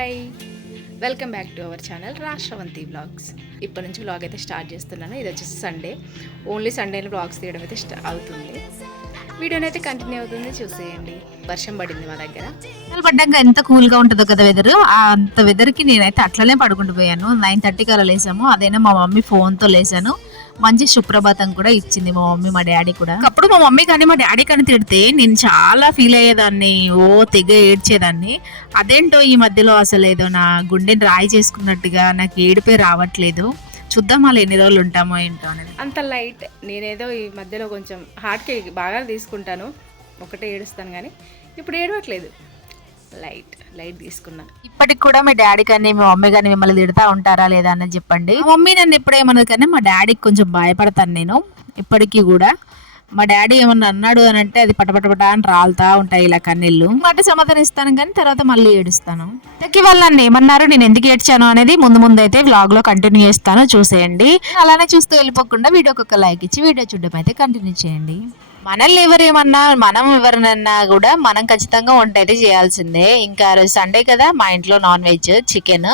Hi, welcome back to our channel రాష్ట్రవంతి vlogs. ఇప్పటి నుంచి వ్లాగ్ అయితే స్టార్ట్ చేస్తున్నాను. ఇది వచ్చేసి సండే. ఓన్లీ సండేలో వ్లాగ్స్ తీయడం అయితే అవుతుంది. వీడియోని అయితే కంటిన్యూ అవుతుంది, చూసేయండి. వర్షం పడింది మా దగ్గర. పడ్డాక ఎంత కూల్గా ఉంటుందో కదా వెదర్. అంత వెదర్కి నేనైతే అట్లనే పడుకుంటూ పోయాను. 9:30కి అలా లేసాము. అదైనా మా మమ్మీ ఫోన్తో లేసాను. మంచి సుప్రభాతం కూడా ఇచ్చింది మా మమ్మీ మా డాడీ కూడా. అప్పుడు మా మమ్మీ కానీ మా డాడీ కానీ తిడితే నేను చాలా ఫీల్ అయ్యేదాన్ని. తెగ ఏడ్చేదాన్ని. అదేంటో ఈ మధ్యలో అసలు ఏదో నా గుండెని రాయి చేసుకున్నట్టుగా నాకు ఏడిపే రావట్లేదు. చూద్దాం అలా ఎన్ని రోజులు ఉంటామో ఏంటో అనేది. అంత లైట్ నేనేదో ఈ మధ్యలో కొంచెం హార్ట్కి బాగా తీసుకుంటాను, ఒకటే ఏడుస్తాను, కానీ ఇప్పుడు ఏడవట్లేదు. లైట్ తీసుకున్నా. ఇప్పటికి కూడా మీ డాడీ కానీ మీ మమ్మీ కానీ మిమ్మల్ని తిడతా ఉంటారా లేదా అన్నది చెప్పండి. మా మమ్మీ నన్ను ఎప్పుడేమన్నది కానీ మా డాడీకి కొంచెం భయపడతాను నేను ఇప్పటికీ కూడా. మా డాడీ ఏమన్నా అన్నాడు అని అంటే అది పటపటపట అని రాలుతా ఉంటాయి ఇలా కన్నీళ్ళు. మాట సమాధానం ఇస్తాను కానీ తర్వాత మళ్ళీ ఏడుస్తాను. ఇంతకీ వాళ్ళు నన్ను ఏమన్నారు, నేను ఎందుకు ఏడ్చాను అనేది ముందు అయితే వ్లాగ్ లో కంటిన్యూ చేస్తాను, చూసేయండి. అలానే చూస్తూ వెళ్ళిపోకుండా వీడియోకి ఒక లైక్ ఇచ్చి వీడియో చూడడం అయితే కంటిన్యూ చేయండి. మనల్ని ఎవరేమన్నా మనం ఎవరినన్నా కూడా మనం ఖచ్చితంగా వంట అయితే చేయాల్సిందే. ఇంకా రోజు సండే కదా, మా ఇంట్లో నాన్ వెజ్ చికెన్.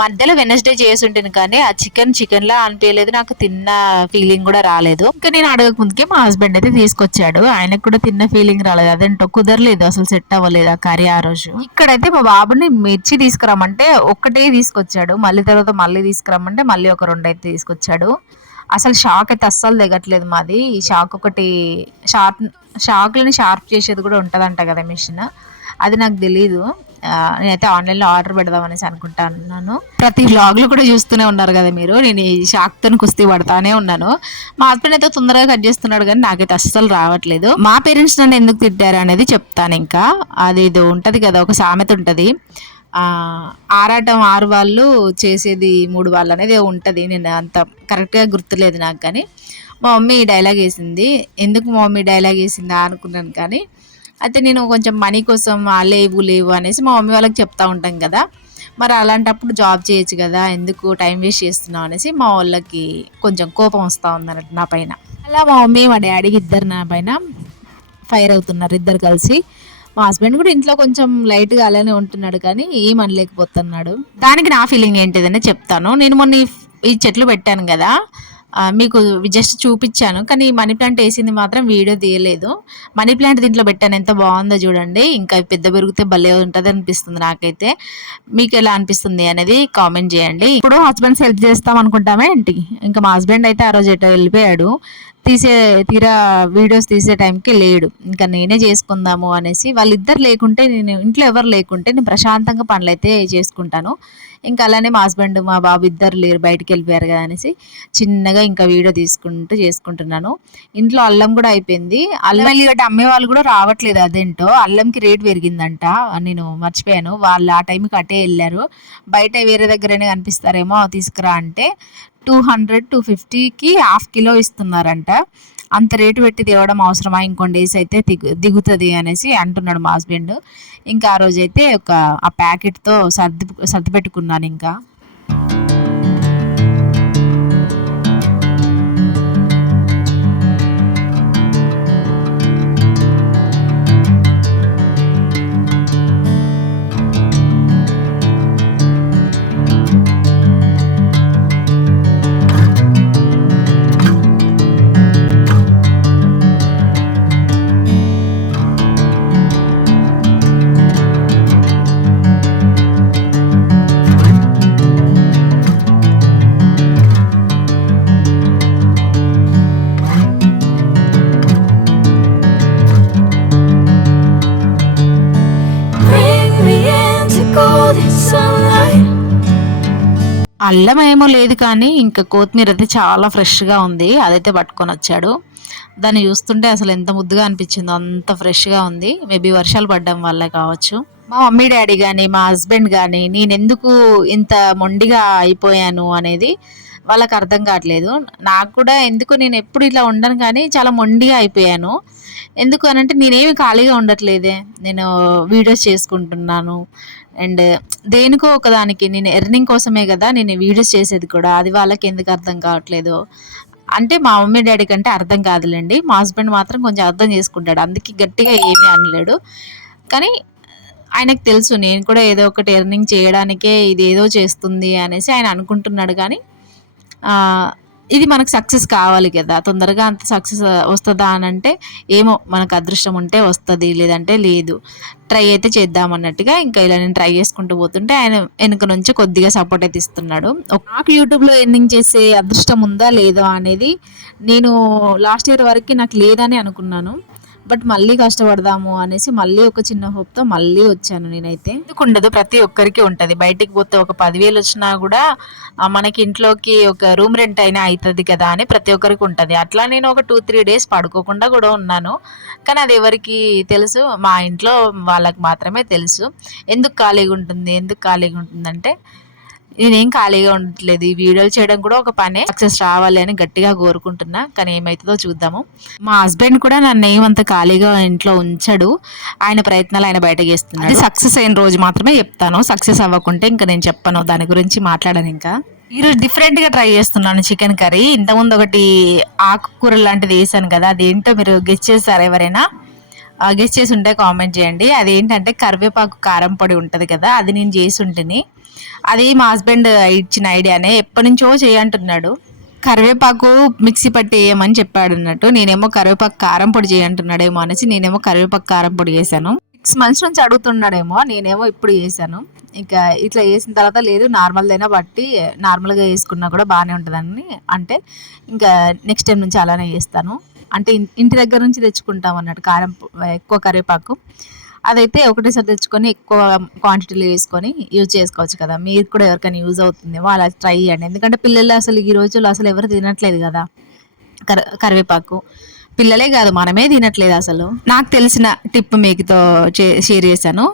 మధ్యలో వెనస్డే చేసి ఉంటుంది కానీ ఆ చికెన్ లా అనిపించలేదు, నాకు తిన్న ఫీలింగ్ కూడా రాలేదు. ఇంకా నేను అడగక ముందుకే మా హస్బెండ్ అయితే తీసుకొచ్చాడు. ఆయనకు కూడా తిన్న ఫీలింగ్ రాలేదు. అదేంటో కుదరలేదు, అసలు సెట్ అవ్వలేదు ఆ కర్రీ ఆ రోజు. ఇక్కడైతే మా బాబుని మిర్చి తీసుకురమ్మంటే ఒక్కటే తీసుకొచ్చాడు. మళ్ళీ తర్వాత మళ్ళీ తీసుకురమ్మంటే మళ్ళీ ఒక 2 అయితే తీసుకొచ్చాడు. అసలు షాక్ అయితే అస్సలు దిగట్లేదు మాది. ఈ షాక్ ఒకటి షాక్లని షార్ప్ చేసేది కూడా ఉంటుందంట కదా మిషన్, అది నాకు తెలీదు. నేనైతే ఆన్లైన్లో ఆర్డర్ పెడదామనేసి అనుకుంటాను. ప్రతి వ్లాగ్లో కూడా చూస్తూనే ఉన్నారు కదా మీరు, నేను ఈ షాక్తో కుస్తీ పడతానే ఉన్నాను. మా హస్బెండ్ అయితే తొందరగా కట్ చేస్తున్నాడు కానీ నాకైతే అస్సలు రావట్లేదు. మా పేరెంట్స్ నన్ను ఎందుకు తిట్టారు అనేది చెప్తాను. ఇంకా అది ఇది ఉంటుంది కదా, ఒక సామెత ఉంటుంది, ఆరాటం 6 వాళ్ళు చేసేది 3 వాళ్ళు అనేది ఉంటుంది. నేను అంత కరెక్ట్గా గుర్తులేదు నాకు, కానీ మా మమ్మీ ఈ డైలాగ్ వేసింది. ఎందుకు మా మమ్మీ డైలాగ్ వేసిందా అనుకున్నాను. కానీ అయితే నేను కొంచెం మనీ కోసం లేవు అనేసి మా మమ్మీ వాళ్ళకి చెప్తా ఉంటాం కదా, మరి అలాంటప్పుడు జాబ్ చేయొచ్చు కదా, ఎందుకు టైం వేస్ట్ చేస్తున్నావు అనేసి మా వాళ్ళకి కొంచెం కోపం వస్తూ ఉందన్నట్టు నా పైన. అలా మా మమ్మీ మా డాడీకి ఇద్దరు నా పైన ఫైర్ అవుతున్నారు, ఇద్దరు కలిసి. మా హస్బెండ్ కూడా ఇంట్లో కొంచెం లైట్గా అలానే ఉంటున్నాడు కానీ ఏమనలేకపోతున్నాడు. దానికి నా ఫీలింగ్ ఏంటిదని చెప్తాను. నేను మొన్న ఈ చెట్లు పెట్టాను కదా, మీకు జస్ట్ చూపించాను, కానీ మనీ ప్లాంట్ వేసింది మాత్రం వీడియో తీయలేదు. మనీ ప్లాంట్ దీంట్లో పెట్టాను, ఎంత బాగుందో చూడండి. ఇంకా పెద్ద పెరిగితే భలే ఉంటుంది అనిపిస్తుంది నాకైతే. మీకు ఎలా అనిపిస్తుంది అనేది కామెంట్ చేయండి. ఇప్పుడు హస్బెండ్స్ హెల్ప్ చేస్తాం అనుకుంటామే ఏంటి, ఇంకా మా హస్బెండ్ అయితే ఆ రోజు ఎటో వెళ్ళిపోయాడు. తీరా వీడియోస్ తీసే టైంకి లేడు. ఇంకా నేనే చేసుకుందాము అనేసి, వాళ్ళిద్దరు లేకుంటే, నేను ఇంట్లో ఎవరు లేకుంటే నేను ప్రశాంతంగా పనులు అయితే చేసుకుంటాను. ఇంకా అలానే మా హస్బెండ్ మా బాబు ఇద్దరు లేరు, బయటికి వెళ్ళిపోయారు కదా అనేసి చిన్నగా ఇంకా వీడియో చేసుకుంటున్నాను. ఇంట్లో అల్లం కూడా అయిపోయింది. అల్లం ఎల్లిగడ్డ అమ్మే వాళ్ళు కూడా రావట్లేదు, అదేంటో అల్లంకి రేట్ పెరిగిందంట. నేను మర్చిపోయాను, వాళ్ళు ఆ టైంకి అటే వెళ్ళారు. బయట వేరే దగ్గరనే కనిపిస్తారేమో తీసుకురా అంటే 200-250కి ½ కిలో ఇస్తున్నారంట. అంత రేటు పెట్టి తేవడం అవసరమా, ఇంకొన్ని డేస్ అయితే దిగుతుంది అనేసి అంటున్నాడు మా హస్బెండ్. ఇంకా ఆ రోజైతే ఆ ప్యాకెట్తో సర్ది పెట్టుకున్నాను. ఇంకా అల్లం ఏమో లేదు కానీ ఇంకా కొత్తిమీర అయితే చాలా ఫ్రెష్గా ఉంది, అదైతే పట్టుకొని వచ్చాడు. దాన్ని చూస్తుంటే అసలు ఎంత ముద్దుగా అనిపించిందో, అంత ఫ్రెష్గా ఉంది. మేబీ వర్షాలు పడడం వల్లే కావచ్చు. మా మమ్మీ డాడీ కానీ మా హస్బెండ్ కానీ నేను ఎందుకు ఇంత మొండిగా అయిపోయాను అనేది వాళ్ళకి అర్థం కావట్లేదు. నాకు కూడా ఎందుకు, నేను ఎప్పుడు ఇట్లా ఉండను కానీ చాలా మొండిగా అయిపోయాను. ఎందుకు అని అంటే నేనేమి ఖాళీగా ఉండట్లేదే, నేను వీడియోస్ చేసుకుంటున్నాను. అండ్ దేనికో ఒకదానికి, నేను ఎర్నింగ్ కోసమే కదా నేను వీడియోస్ చేసేది కూడా, అది వాళ్ళకి ఎందుకు అర్థం కావట్లేదు అంటే మా మమ్మీ డాడీ కంటే అర్థం కాదులేండి. మా హస్బెండ్ మాత్రం కొంచెం అర్థం చేసుకుంటాడు, అందుకే గట్టిగా ఏమీ అనలేడు. కానీ ఆయనకు తెలుసు నేను కూడా ఏదో ఒకటి ఎర్నింగ్ చేయడానికే ఇది ఏదో చేస్తుంది అనేసి ఆయన అనుకుంటున్నాడు. కానీ ఇది మనకు సక్సెస్ కావాలి కదా, తొందరగా అంత సక్సెస్ వస్తుందా అని అంటే ఏమో, మనకు అదృష్టం ఉంటే వస్తుంది, లేదంటే లేదు, ట్రై అయితే చేద్దాం అన్నట్టుగా ఇంకా ఇలా నేను ట్రై చేసుకుంటూ పోతుంటే ఆయన వెనుక నుంచి కొద్దిగా సపోర్ట్ అయితే ఇస్తున్నాడు. నాకు యూట్యూబ్లో ఎర్నింగ్ చేసే అదృష్టం ఉందా లేదా అనేది నేను లాస్ట్ ఇయర్ వరకు నాకు లేదని అనుకున్నాను. బట్ మళ్ళీ కష్టపడదాము అనేసి మళ్ళీ ఒక చిన్న హోప్తో మళ్ళీ వచ్చాను నేనైతే. ఎందుకు ఉండదు, ప్రతి ఒక్కరికి ఉంటుంది. బయటికి పోతే ఒక 10,000 వచ్చినా కూడా మనకి ఇంట్లోకి ఒక రూమ్ రెంట్ అయినా అవుతుంది కదా అని ప్రతి ఒక్కరికి ఉంటుంది. అట్లా నేను ఒక 2-3 డేస్ పడుకోకుండా కూడా ఉన్నాను. కానీ అది ఎవరికి తెలుసు, మా ఇంట్లో వాళ్ళకి మాత్రమే తెలుసు. ఎందుకు ఖాళీగా ఉంటుందంటే నేనేం ఖాళీగా ఉండట్లేదు. ఈ వీడియోలు చేయడం కూడా ఒక పనే, సక్సెస్ రావాలి అని గట్టిగా కోరుకుంటున్నా. కానీ ఏమవుతుందో చూద్దాము. మా హస్బెండ్ కూడా నన్ను ఏమంత ఖాళీగా ఇంట్లో ఉంచడు. ఆయన ప్రయత్నాలు ఆయన బయట చేస్తున్నాడు. అది సక్సెస్ అయిన రోజు మాత్రమే చెప్తాను, సక్సెస్ అవ్వకుంటే ఇంకా నేను చెప్పను, దాని గురించి మాట్లాడాను. ఇంకా ఈరోజు డిఫరెంట్గా ట్రై చేస్తున్నాను చికెన్ కర్రీ. ఇంతకుముందు ఒకటి ఆకుకూర లాంటిది వేసాను కదా, అదేంటో మీరు గెస్ చేస్తారా? ఎవరైనా గెస్ చేసి ఉంటే కామెంట్ చేయండి. అదేంటంటే కరివేపాకు కారం పొడి ఉంటుంది కదా, అది నేను చేసి ఉంటేని, అది మా హస్బెండ్ ఇచ్చిన ఐడియానే, ఎప్పటి నుంచో చేయంటున్నాడు. కరివేపాకు మిక్సీ పట్టి వేయమని చెప్పాడు అన్నట్టు, నేనేమో కరివేపాకు కారం పొడి చేయంటున్నాడేమో అనేసి నేనేమో కరివేపాకు కారం పొడి చేశాను. 6 months నుంచి అడుగుతున్నాడేమో, నేనేమో ఇప్పుడు చేశాను. ఇంకా ఇట్లా చేసిన తర్వాత లేదు నార్మల్దైనా బట్టి నార్మల్గా వేసుకున్నా కూడా బాగానే ఉంటుందని అంటే ఇంకా నెక్స్ట్ టైం నుంచి అలానే చేస్తాను. అంటే ఇంటి దగ్గర నుంచి తెచ్చుకుంటాం అన్నట్టు కారం ఎక్కువ కరివేపాకు, అదైతే ఒకటేసారి తెచ్చుకొని ఎక్కువ క్వాంటిటీలో వేసుకొని యూజ్ చేసుకోవచ్చు కదా. మీరు కూడా ఎవరికైనా యూజ్ అవుతుందేమో అలా ట్రై చేయండి. ఎందుకంటే పిల్లలు అసలు ఈ రోజుల్లో అసలు ఎవరు తినట్లేదు కదా కరివేపాకు. పిల్లలే కాదు మనమే తినట్లేదు అసలు. నాకు తెలిసిన టిప్ మీకుతో షేర్ చేశాను.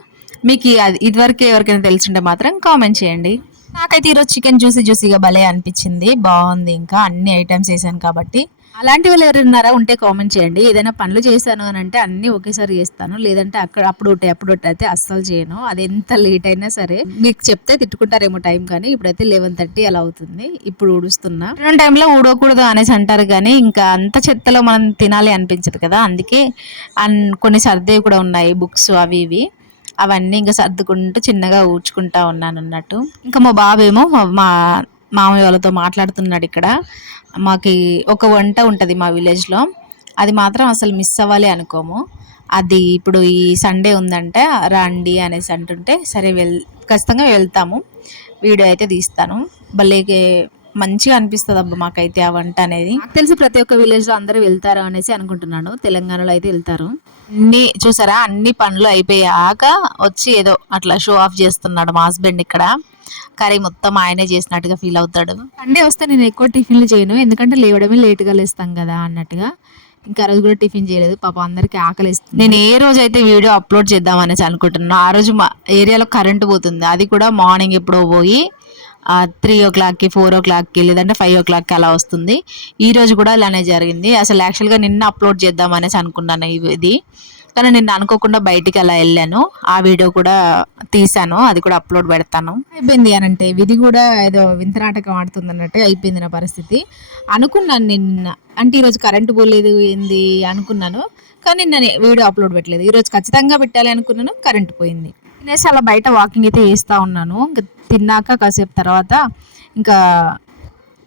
మీకు ఇదివరకు ఎవరికైనా తెలిసింటే మాత్రం కామెంట్ చేయండి. నాకైతే ఈరోజు చికెన్ జ్యూసీగా భలే అనిపించింది, బాగుంది. ఇంకా అన్ని ఐటమ్స్ వేసాను కాబట్టి. అలాంటి వాళ్ళు ఎవరున్నారా ఉంటే కామెంట్ చేయండి. ఏదైనా పనులు చేశాను అని అంటే అన్నీ ఒకేసారి చేస్తాను, లేదంటే అప్పుడు అయితే అస్సలు చేయను. అది ఎంత లేట్ అయినా సరే. మీకు చెప్తే తిట్టుకుంటారేమో టైం, కానీ ఇప్పుడైతే 11:30 అలా అవుతుంది. ఇప్పుడు ఊడుస్తున్నా. టైంలో ఊడకూడదు అనేసి అంటారు, కానీ ఇంకా అంత చెత్తలో మనం తినాలి అనిపించదు కదా. అందుకే కొన్ని సర్దేవి కూడా ఉన్నాయి, బుక్స్ అవి ఇవి, అవన్నీ ఇంకా సర్దుకుంటూ చిన్నగా ఊడ్చుకుంటా ఉన్నాను అన్నట్టు. ఇంకా మా బాబేమో మా మామయ్య వాళ్ళతో మాట్లాడుతున్నాడు. ఇక్కడ మాకు ఒక వంట ఉంటుంది మా విలేజ్లో, అది మాత్రం అసలు మిస్ అవ్వాలి అనుకోము. అది ఇప్పుడు ఈ సండే ఉందంటే రండి అనేసి అంటుంటే సరే ఖచ్చితంగా వెళ్తాము, వీడియో అయితే తీస్తాను. భలే మంచిగా అనిపిస్తుంది అబ్బా మాకైతే ఆ వంట అనేది. నాకు తెలిసి ప్రతి ఒక్క విలేజ్లో అందరూ వెళ్తారు అనేసి అనుకుంటున్నాను. తెలంగాణలో అయితే వెళ్తారు. చూసారా, అన్ని పనులు అయిపోయాక వచ్చి ఏదో అట్లా షో ఆఫ్ చేస్తున్నాడు మా హస్బెండ్. ఇక్కడ కర్రీ మొత్తం ఆయనే చేసినట్టుగా ఫీల్ అవుతాడు. సండే వస్తే నేను ఎక్కువ టిఫిన్లు చేయను, ఎందుకంటే లేవడమే లేట్గా లేస్తాం కదా అన్నట్టుగా. ఇంకా ఆ రోజు కూడా టిఫిన్ చేయలేదు, పాప అందరికీ ఆకలిస్తుంది. నేను ఏ రోజు అయితే వీడియో అప్లోడ్ చేద్దాం అనేసి అనుకుంటున్నాను, ఆ రోజు మా ఏరియాలో కరెంటు పోతుంది. అది కూడా మార్నింగ్ ఎప్పుడో పోయి 3 o'clockకి 4 o'clockకి లేదంటే 5 o'clockకి అలా వస్తుంది. ఈ రోజు కూడా అలానే జరిగింది. అసలు యాక్చువల్గా నిన్న అప్లోడ్ చేద్దాం అనేసి అనుకున్నాను ఇది, కానీ నిన్న అనుకోకుండా బయటికి అలా వెళ్ళాను. ఆ వీడియో కూడా తీసాను, అది కూడా అప్లోడ్ పెడతాను. అయిపోయింది అని అంటే విధి కూడా ఏదో వింత నాటకం ఆడుతుంది అన్నట్టు అయిపోయింది నా పరిస్థితి. అనుకున్నాను నిన్న, అంటే ఈరోజు కరెంటు పోలేదు ఏంది అనుకున్నాను, కానీ నిన్న వీడియో అప్లోడ్ పెట్టలేదు. ఈరోజు ఖచ్చితంగా పెట్టాలి అనుకున్నాను, కరెంటు పోయింది. తినేసి అలా బయట వాకింగ్ అయితే చేస్తూ ఉన్నాను. ఇంకా తిన్నాక కాసేపు తర్వాత ఇంకా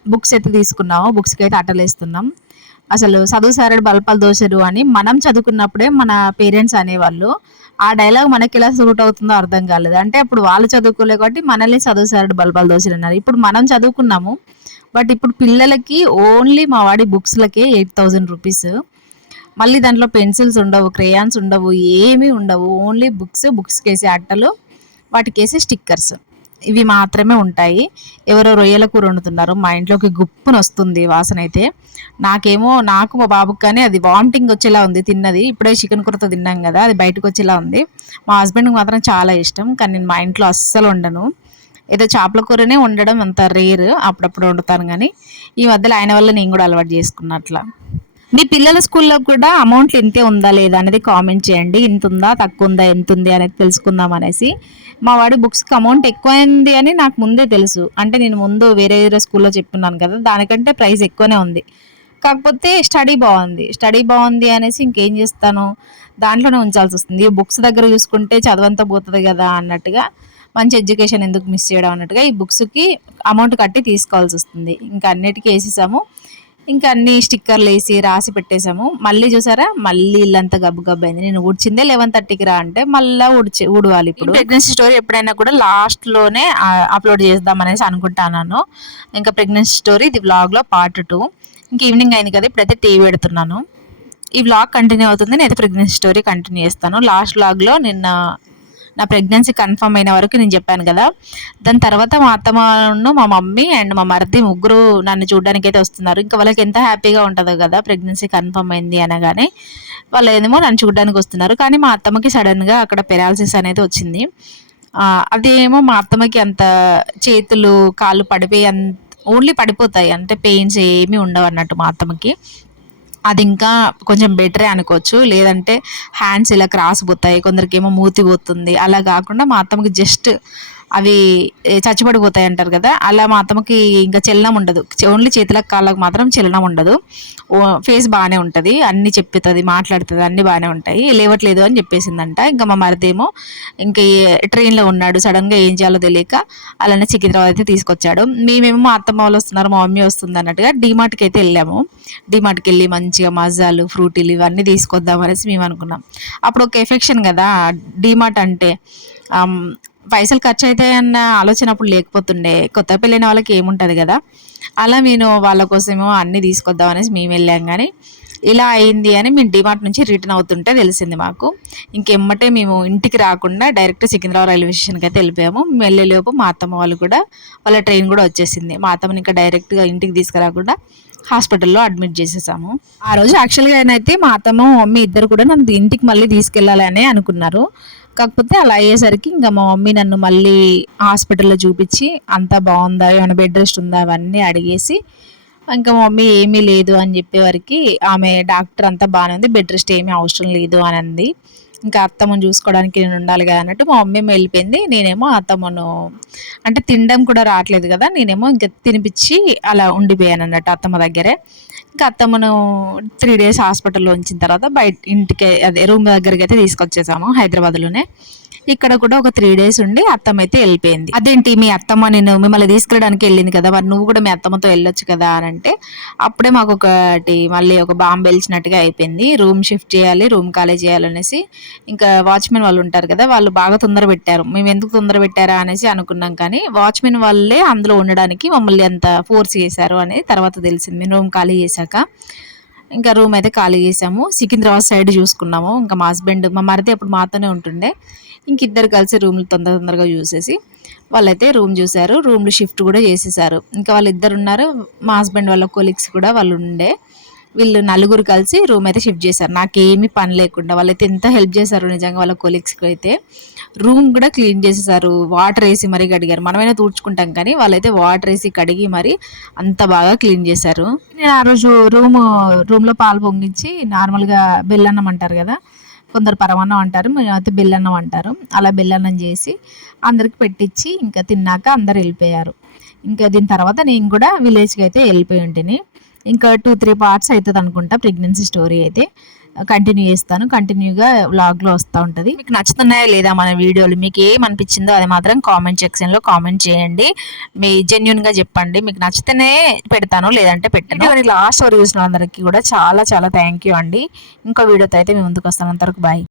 బుక్స్ అయితే తీసుకున్నాము, బుక్స్కి అయితే అట్టలు వేస్తున్నాం. అసలు చదువు సారడు బల్పాలు దోశరు అని మనం చదువుకున్నప్పుడే మన పేరెంట్స్ అనేవాళ్ళు. ఆ డైలాగ్ మనకి ఎలా సూట్ అవుతుందో అర్థం కాలేదు. అంటే అప్పుడు వాళ్ళు చదువుకోలే కాబట్టి మనల్ని చదువు సారడు బల్పాలు దోశరు అన్నారు. ఇప్పుడు మనం చదువుకున్నాము, బట్ ఇప్పుడు పిల్లలకి ఓన్లీ మా వాడి బుక్స్లకే 8,000 రూపీస్. మళ్ళీ దాంట్లో పెన్సిల్స్ ఉండవు, క్రేయాన్స్ ఉండవు, ఏమీ ఉండవు. ఓన్లీ బుక్స్కి వేసే అట్టలు, వాటికి వేసే స్టిక్కర్స్, ఇవి మాత్రమే ఉంటాయి. ఎవరో రొయ్యల కూర వండుతున్నారు, మా ఇంట్లోకి గుప్పున వస్తుంది వాసన అయితే. నాకు మా బాబుకి కానీ అది వామిటింగ్ వచ్చేలా ఉంది తిన్నది. ఇప్పుడే చికెన్ కూరతో తిన్నాం కదా, అది బయటకు వచ్చేలా ఉంది. మా హస్బెండ్కి మాత్రం చాలా ఇష్టం, కానీ నేను మా ఇంట్లో అస్సలు వండను. ఏదో చేపల కూరనే వండడం అంత రేర్, అప్పుడప్పుడు వండుతాను. కానీ ఈ మధ్యలో ఆయన వల్ల నేను కూడా అలవాటు చేసుకున్నట్లా. మీ పిల్లల స్కూల్లో కూడా అమౌంట్ ఇంతే ఉందా లేదా అనేది కామెంట్ చేయండి. ఇంత ఉందా, తక్కువ ఉందా, ఎంత ఉంది అనేది తెలుసుకుందాం అనేసి. మా వాడి బుక్స్కి అమౌంట్ ఎక్కువైంది అని నాకు ముందే తెలుసు, అంటే నేను ముందు వేరే స్కూల్లో చెప్పున్నాను కదా, దానికంటే ప్రైస్ ఎక్కువనే ఉంది. కాకపోతే స్టడీ బాగుంది అనేసి ఇంకేం చేస్తాను, దాంట్లోనే ఉంచాల్సి వస్తుంది. బుక్స్ దగ్గర చూసుకుంటే చదవంతా పోతుంది కదా అన్నట్టుగా, మంచి ఎడ్యుకేషన్ ఎందుకు మిస్ చేయడం అన్నట్టుగా ఈ బుక్స్కి అమౌంట్ కట్టి తీసుకోవాల్సి వస్తుంది. ఇంకా అన్నిటికీ వేసేసాము, ఇంకా అన్ని స్టిక్కర్లు వేసి రాసి పెట్టేశాము. మళ్ళీ చూసారా, మళ్ళీ ఇల్లంతా గబ్బు గబ్బు అయింది. నేను ఊడ్చిందే 11:30కి రా అంటే మళ్ళీ ఊడవాలి. ఇప్పుడు ప్రెగ్నెన్సీ స్టోరీ ఎప్పుడైనా కూడా లాస్ట్లోనే అప్లోడ్ చేద్దాం అనేసి అనుకుంటాను. ఇంకా ప్రెగ్నెన్సీ స్టోరీ ఇది వ్లాగ్లో పార్ట్ 2. ఇంక ఈవినింగ్ అయింది కదా, ఇప్పుడైతే టీవీ పెడుతున్నాను. ఈ వ్లాగ్ కంటిన్యూ అవుతుంది, నేనైతే ప్రెగ్నెన్సీ స్టోరీ కంటిన్యూ చేస్తాను. లాస్ట్ వ్లాగ్లో నిన్న నా ప్రెగ్నెన్సీ కన్ఫర్మ్ అయిన వరకు నేను చెప్పాను కదా. దాని తర్వాత మా అత్తమ్మను, మా మమ్మీ అండ్ మా మరిది ముగ్గురు నన్ను చూడడానికి అయితే వస్తున్నారు. ఇంకా వాళ్ళకి ఎంత హ్యాపీగా ఉంటుందో కదా ప్రెగ్నెన్సీ కన్ఫర్మ్ అయింది అనగానే. వాళ్ళు ఏమో నన్ను చూడడానికి వస్తున్నారు. కానీ మా అత్తమ్మకి సడన్గా అక్కడ పెరాలసిస్ అనేది వచ్చింది. అదేమో మా అత్తమ్మకి అంత చేతులు కాళ్ళు పడిపోయి ఓన్లీ పడిపోతాయి, అంటే పెయిన్స్ ఏమీ ఉండవు అన్నట్టు మా అత్తమ్మకి. అది ఇంకా కొంచెం బెటరే అనుకోవచ్చు. లేదంటే హ్యాండ్స్ ఇలా క్రాస్ పోతాయి, కొందరికి ఏమో మూతి పోతుంది. అలా కాకుండా మా అత్తమ్మకి జస్ట్ అవి చచ్చిపడిపోతాయి అంటారు కదా, అలా మా అత్తమ్మకి ఇంకా చలనం ఉండదు. ఓన్లీ చేతులకు కాళ్ళకు మాత్రం చలనం ఉండదు. ఫేస్ బాగానే ఉంటుంది, అన్నీ చెప్తుంది, మాట్లాడుతుంది, అన్నీ బాగానే ఉంటాయి. లేవట్లేదు అని చెప్పేసిందంట. ఇంకా మా మరిదేమో ఇంకా ట్రైన్లో ఉన్నాడు, సడన్గా ఏం చేయాలో తెలియక అలానే సికింద్రాబాద్ అయితే తీసుకొచ్చాడు. మేమేమో మా అత్తమ్మ వాళ్ళు వస్తున్నారు, మా మమ్మీ వస్తుంది అన్నట్టుగా డీమార్ట్కి అయితే వెళ్ళాము. డీమార్ట్కి వెళ్ళి మంచిగా మజాలు, ఫ్రూటీలు ఇవన్నీ తీసుకొద్దాం అనేసి మేము అనుకున్నాం. అప్పుడు ఒక ఎఫెక్షన్ కదా డీమార్ట్ అంటే, పైసలు ఖర్చు అవుతాయి అన్న ఆలోచన అప్పుడు లేకపోతుండే. కొత్త పెళ్ళైన వాళ్ళకి ఏముంటుంది కదా, అలా నేను వాళ్ళ కోసమేమో అన్నీ తీసుకొద్దాం అనేసి మేము వెళ్ళాం. కానీ ఇలా అయింది అని మేము డిమార్ట్ నుంచి రిటర్న్ అవుతుంటే తెలిసింది మాకు. ఇంకెమ్మటే మేము ఇంటికి రాకుండా డైరెక్ట్ సికింద్రాబాద్ రైల్వే స్టేషన్కి అయితే వెళ్ళిపోయాము. వెళ్ళేలోపు మా అత్తమ్మ వాళ్ళు కూడా, వాళ్ళ ట్రైన్ కూడా వచ్చేసింది. మా అత్తమ్మని ఇంకా డైరెక్ట్గా ఇంటికి తీసుకురాకుండా హాస్పిటల్లో అడ్మిట్ చేసేసాము. ఆ రోజు యాక్చువల్గా అయితే మా అత్తమ్మ మమ్మీ ఇద్దరు కూడా నన్ను ఇంటికి మళ్ళీ తీసుకెళ్ళాలని అనుకున్నారు. కాకపోతే అలా అయ్యేసరికి ఇంకా మా మమ్మీ నన్ను మళ్ళీ హాస్పిటల్లో చూపించి అంతా బాగుందా, ఏమైనా బెడ్ రెస్ట్ ఉందా అవన్నీ అడిగేసి, ఇంకా మా మమ్మీ ఏమీ లేదు అని చెప్పేవారికి ఆమె డాక్టర్ అంతా బాగానే ఉంది, బెడ్ రెస్ట్ ఏమీ అవసరం లేదు అని అంది. ఇంకా అత్తమ్మను చూసుకోవడానికి నేను ఉండాలి కదా అన్నట్టు మా మమ్మీ వెళ్ళిపోయింది. నేనేమో అత్తమ్మను అంటే తినడం కూడా రావట్లేదు కదా, నేనేమో ఇంకా తినిపించి అలా ఉండిపోయాను అన్నట్టు అత్తమ్మ దగ్గరే. ఇంకా అత్తమ్మను 3 days హాస్పిటల్లో ఉంచిన తర్వాత బయట ఇంటికి, అదే రూమ్ దగ్గరికి అయితే తీసుకొచ్చేసాము హైదరాబాద్లోనే. ఇక్కడ కూడా ఒక 3 days ఉండి అత్తమ్మ అయితే వెళ్ళిపోయింది. అదేంటి మీ అత్తమ్మ నేను మిమ్మల్ని తీసుకెళ్ళడానికి వెళ్ళింది కదా, మరి నువ్వు కూడా మీ అత్తమ్మతో వెళ్ళొచ్చు కదా అని అంటే, అప్పుడే మాకు ఒకటి మళ్ళీ ఒక బాంబు వెలిచినట్టుగా అయిపోయింది. రూమ్ షిఫ్ట్ చేయాలి, రూమ్ ఖాళీ చేయాలనేసి ఇంకా వాచ్మెన్ వాళ్ళు ఉంటారు కదా, వాళ్ళు బాగా తొందర పెట్టారు. మేము ఎందుకు తొందర పెట్టారా అనేసి అనుకున్నాం, కానీ వాచ్మెన్ వాళ్ళే అందులో ఉండడానికి మమ్మల్ని అంత ఫోర్స్ చేశారు అనేది తర్వాత తెలిసింది మేము రూమ్ ఖాళీ చేశాక. ఇంకా రూమ్ అయితే ఖాళీ చేసాము. సికింద్రాబాద్ సైడ్ చూసుకున్నాము. ఇంకా మా హస్బెండ్, మా మరిది అప్పుడు మాతోనే ఉంటుండే. ఇంకిద్దరు కలిసి రూమ్లు తొందరగా చూసేసి వాళ్ళైతే రూమ్ చూశారు. రూమ్లు షిఫ్ట్ కూడా చేసేసారు. ఇంకా వాళ్ళిద్దరు ఉన్నారు, మా హస్బెండ్ వాళ్ళ కొలీగ్స్ కూడా వాళ్ళు ఉండే. వీళ్ళు 4 కలిసి రూమ్ అయితే షిఫ్ట్ చేశారు, నాకేమీ పని లేకుండా. వాళ్ళైతే ఎంత హెల్ప్ చేశారు నిజంగా, వాళ్ళ కొలీగ్స్కి అయితే. రూమ్ కూడా క్లీన్ చేసేసారు, వాటర్ వేసి మరీ కడిగారు. మనమైనా తూడ్చుకుంటాం కానీ వాళ్ళైతే వాటర్ వేసి కడిగి మరి అంత బాగా క్లీన్ చేశారు. నేను ఆ రోజు రూమ్లో పాలు పొంగించి, నార్మల్గా బెల్లన్నం అంటారు కదా, కొందరు పరమాన్నం అంటారు, అయితే బెల్లన్నం అంటారు, అలా బెల్లన్నం చేసి అందరికి పెట్టించి ఇంకా తిన్నాక అందరు వెళ్ళిపోయారు. ఇంకా దీని తర్వాత నేను కూడా విలేజ్కి అయితే వెళ్ళిపోయి ఉంటుంది. ఇంకా 2-3 parts అవుతుంది అనుకుంటా ప్రెగ్నెన్సీ స్టోరీ అయితే. కంటిన్యూ చేస్తాను, కంటిన్యూగా వ్లాగ్లో వస్తూ ఉంటుంది. మీకు నచ్చుతున్నాయా లేదా మన వీడియోలు, మీకు ఏమనిపించిందో అది మాత్రం కామెంట్ సెక్షన్లో కామెంట్ చేయండి. మీ జెన్యున్గా చెప్పండి, మీకు నచ్చితేనే పెడతాను, లేదంటే పెట్టాను. లాస్ట్ వరకు చూసిన అందరికీ కూడా చాలా చాలా థ్యాంక్ యూ అండి. ఇంకో వీడియోతో అయితే మీ ముందుకు వస్తాను. అంతవరకు బాయ్.